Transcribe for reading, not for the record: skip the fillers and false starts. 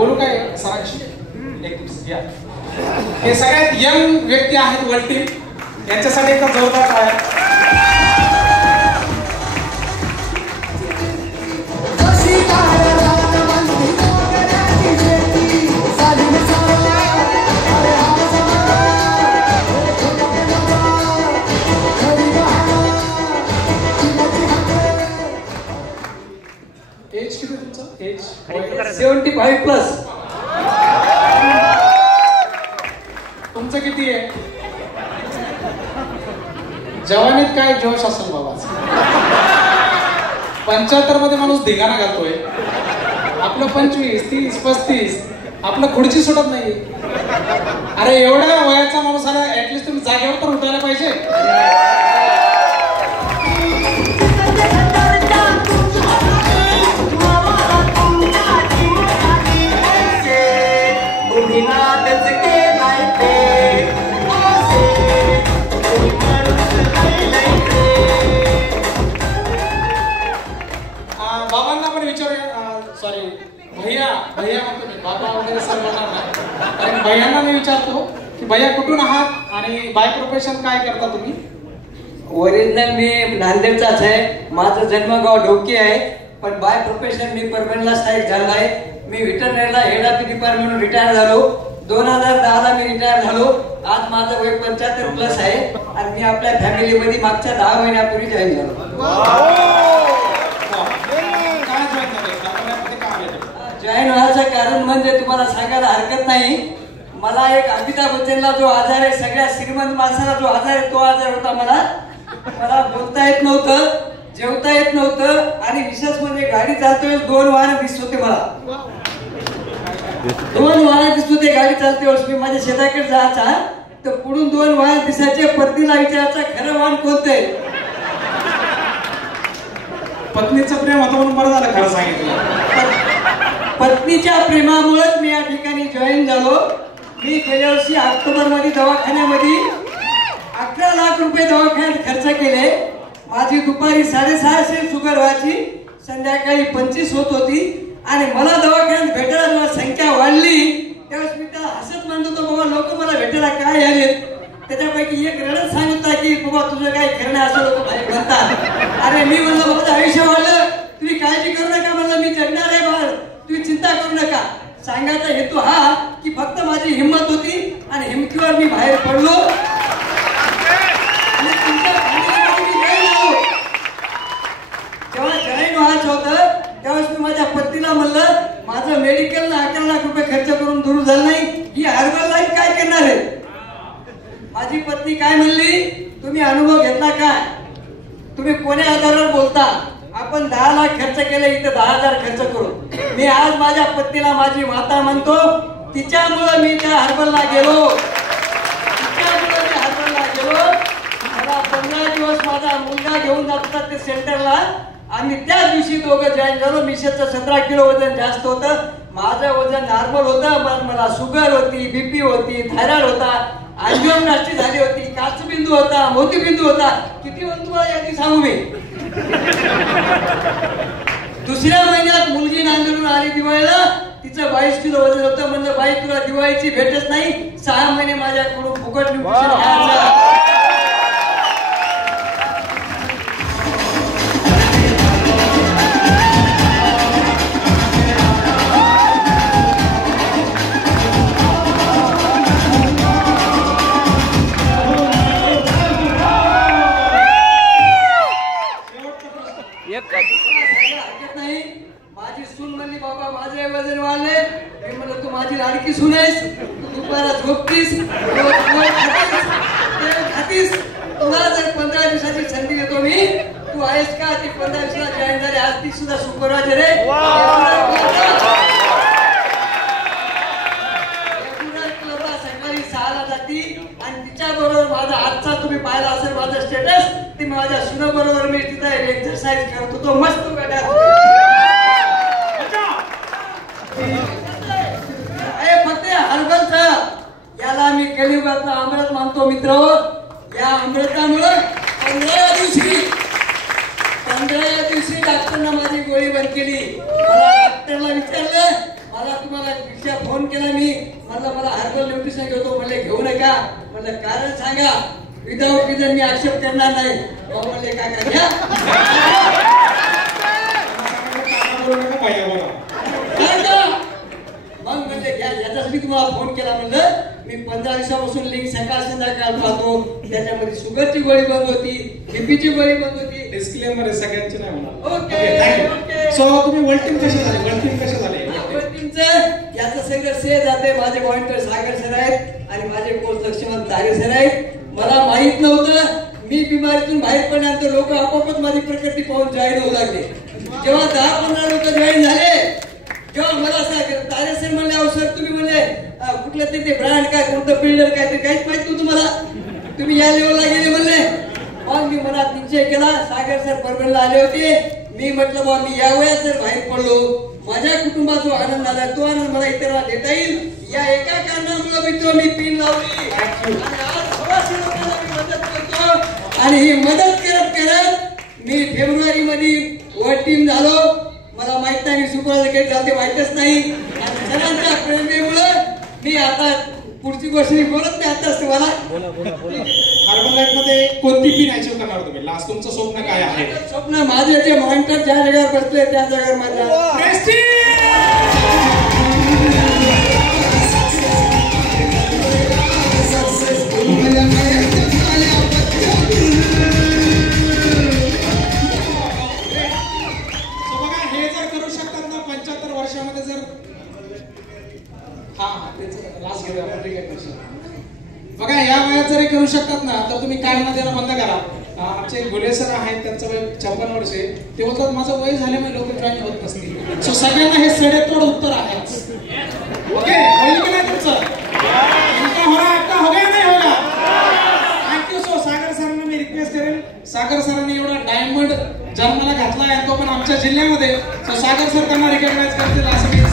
बोलू काय सरांशी एक या हे सगळ्यात यंग व्यक्ती आहेत वर्ल्ड टीम यांच्यासाठी एक जोरदार टाळ्या. एज किती तुमचं? एज 75+. तुमचं किती आहे? जवानीत काय जोश असेल बाबा. 75 मध्ये माणूस धिंगाणा घालतोय. आपलं 25, 30, 35 आपलं खुर्ची सुटत नाही. अरे एवढ्या वयाचा माणूस आला ऍटलिस्ट तुम्ही जागेवर तर उठायला पाहिजे. बाबांना पण विचारूया. सॉरी भैया भैया म्हणतो मी, बाबा वगैरे सर म्हणणार नाही. कारण भैयांना मी विचारतो की भैया कुठून आहात आणि बाय प्रोफेशन काय करता तुम्ही? ओरिजिनल मी नांदेडचाच आहे. माझं जन्मगाव ढोकी आहे, पण बाय प्रोफेशन मी परमनंटला स्थायिक झालो आहे. मी व्हेटरनरीला हेड ऑफ डिपार्टमेंट म्हणून रिटायर झालो. 2010ला मी रिटायर झालो. आज माझं वय 75+ आहे आणि मी आपल्या फॅमिलीमध्ये मागच्या 10 महिन्यापूर्वी जॉईन झालो. जॉईन व्हायचं कारण म्हणजे तुम्हाला सांगायला हरकत नाही, मला एक अमिताभ बच्चनला जो आजार आहे, सगळ्या श्रीमंत माणसाला जो आजार आहे तो आजार होता. मला बोलता येत नव्हतं, जेवता येत नव्हतं आणि विशेष म्हणजे गाडी चालतोय 2 वाहन दिसत होते. मला 2 वाहन दिसत होते गाडी चालते वेळेस. मी माझ्या शेताकडे जायचा तर पुढून 2 वाहन दिसायचे. पत्नीला विचारायचं खरं वाहन कोणतं आहे? पत्नीचं प्रेम होतं म्हणून बरं झालं खरं सांगितलं. पत्नीच्या प्रेमामुळेच मी या ठिकाणी जॉईन झालो. मी गेल्या वर्षी ऑक्टोबरमध्ये दवाखान्यामध्ये 11 लाख रुपये दवाखान्यात खर्च केले. माझी दुपारी 650 शुगर व्हायची, संध्याकाळी 25 होत होती आणि मला दवाखान्यात भेटायला जेव्हा संख्या वाढली त्यावेळेस मी त्याला हसत म्हणत होतो, बाबा लोक मला भेटायला काय आले. त्याच्यापैकी एक रडत सांगितला की बाबा तुझं काय खरं नाही असं लोक बाहेर म्हणतात. अरे मी म्हणलं माझं आयुष्य वाढलं, तुम्ही काळजी करू नका. म्हणलं मी जगणार आहे बाळ, तुम्ही चिंता करू नका. सांगायचा हेतू हा की फक्त माझी हिंमत होती आणि हिमतीवर मी बाहेर पडलो आणि तुमच्या फॅमिलीमध्ये मी जॉईन झालो. जेव्हा जॉईन व्हायचं होतं त्यावेळेस मी माझ्या पत्नीला म्हणलं माझं मेडिकलला 11 लाख रुपये खर्च करून दूर झालं नाही, ही हर्बल लाईफ काय करणार आहे? माझी पत्नी काय म्हणली, तुम्ही अनुभव घेतला काय? तुम्ही कोण्या आधारावर बोलता? आपण 10 लाख खर्च केले, इथं 10,000 खर्च करू. मी आज माझ्या पत्नीला माझी माता म्हणतो. तिच्यामुळे मी त्या हर्बलला गेलो. मला 15 दिवस माझा मुलगा घेऊन जातात ते सेंटरला. आम्ही त्या दिवशी दोघं जॉईन झालो. मिसेसचं 17 किलो वजन जास्त होतं, माझं वजन नॉर्मल होतं. पण मला शुगर होती, BP होती, थायरॉइड होता, अँजिओप्लास्टी झाली होती, काचबिंदू होता, मोतीबिंदू होता. किती म्हणून तुम्हाला यादी सांगू मी. दुसऱ्या महिन्यात मुलगी नांदेडून आली दिवाळीला, तिचं 22 किलो वजन होतं. म्हणलं बाई तुला दिवाळीची भेटच नाही, 6 महिने माझ्याकडून फुकट न्यूट्रिशन घ्यायचं. माझी सून म्हणली बाबा माझे वजन वाढले. मी म्हणलं तू माझी लाडकी सून आहेस, तू दुपारा झोपतीस, खातीस. तुला जर 15 दिवसाची संधी देतो मी, तू आहेस का? ती 15 दिवसाला जॉईन झाली. आज ती सुद्धा सुपरवायझर आहे. क्लबला सकाळी 6ला जाती आणि तिच्या बरोबर माझा आजचा तुम्ही पाहिला असेल माझं स्टेटस, ती माझ्या सुनाबरोबर मी तिथे एक्सरसाइज करतो. तो मस्त गटात फक्त हर्बलचा याला मी कलियुगातला अमृत मानतो मित्र. या अमृतामुळे 15 दिवशी डॉक्टरना माझी गोळी बंद केली. मला डॉक्टरला विचारलं मला तुम्हाला रिक्षा फोन केला मी, म्हणलं मला हर्बल न्यूट्रिशन घेतो, म्हणले घेऊ नका, म्हणलं कारण सांगा, विदाऊट रिझन मी ऍक्सेप्ट करणार नाही. म्हणले काका घ्या. मग म्हणले घ्या, याच्यासाठी तुम्हाला फोन केला. म्हणलं मी 15 दिवसापासून लिंक सकाळ संध्याकाळ पाहतो, त्याच्यामध्ये शुगरची गोळी बंद होती, बीपीची गोळी बंद होती. डिस्क्लेमर आहे सगळ्यांची नाही म्हणा. ओके. सो तुम्ही वर्ल्ड कसे झाले? याचं सगळं श्रेय जाते माझे पॉइंटर सागर सर आहेत आणि माझे कोच लक्ष्मण तारे सर आहेत. मला माहित नव्हतं, मी बिमारीतून बाहेर पडल्यानंतर लोक आपोआपच माझी प्रकृती पाहून जॉईन होऊ लागले. जेव्हा 10-15 लोक जॉईन झाले, तेव्हा मला सागर तारे सर म्हणले, अहो सर तुम्ही म्हणले कुठलं ते ब्रँड काय, कोणतं बिल्डर काय, ते काहीच माहित नव्हतं मला, तुम्ही या लेवलला गेले म्हणले. मग मी मनात निश्चय केला, सागर सर परभणीला आले होते, मी म्हटलं बा मी या वयात जर बाहेर पडलो, माझ्या कुटुंबाचा जो आनंद आला तो आनंद मला इतरांना देता येईल, या एका कारणामुळे मी पिन लावली आणि आज 1600 लोकांना मी मदत करतो. आणि ही मदत करत करत मी फेब्रुवारी मध्ये वर्ल्ड टीम झालो. मला माहित नाही मी सुपरवायझर काही झाले माहितच नाही, आणि सरांच्या प्रेरणेमुळे मी आता पुढची गोष्ट मी बोलत नाही. आताच तुम्हाला हर्बल मध्ये कोणती पिन अचीव करणार तुम्ही? लास्ट तुमचं स्वप्न काय आहे? स्वप्न माझे ते मॉनिटर ज्या जागेवर बसले त्या जागेवर माझ्या बघा या वयात जरी करू शकतात ना, तर तुम्ही काढणं देणं बंद करा. आमचे गुले सर आहेत, त्यांचं वय 56 वर्ष आहे. ते बोलतात माझं वय झाल्यामुळे लोक जॉईन होत नसतील. सो सगळ्यांना हे सडेतोड उत्तर आहे. ओके, होईल की नाही तुमचं? इनका हो गया नहीं होगा? थँक्यू. सो सागर सरांना मी रिक्वेस्ट करेन, सागर सरांनी एवढा डायमंड जन्माला घातला आहे तो पण आमच्या जिल्ह्यामध्ये. सो सागर सर त्यांना रिकॉग्नाइज करतील असं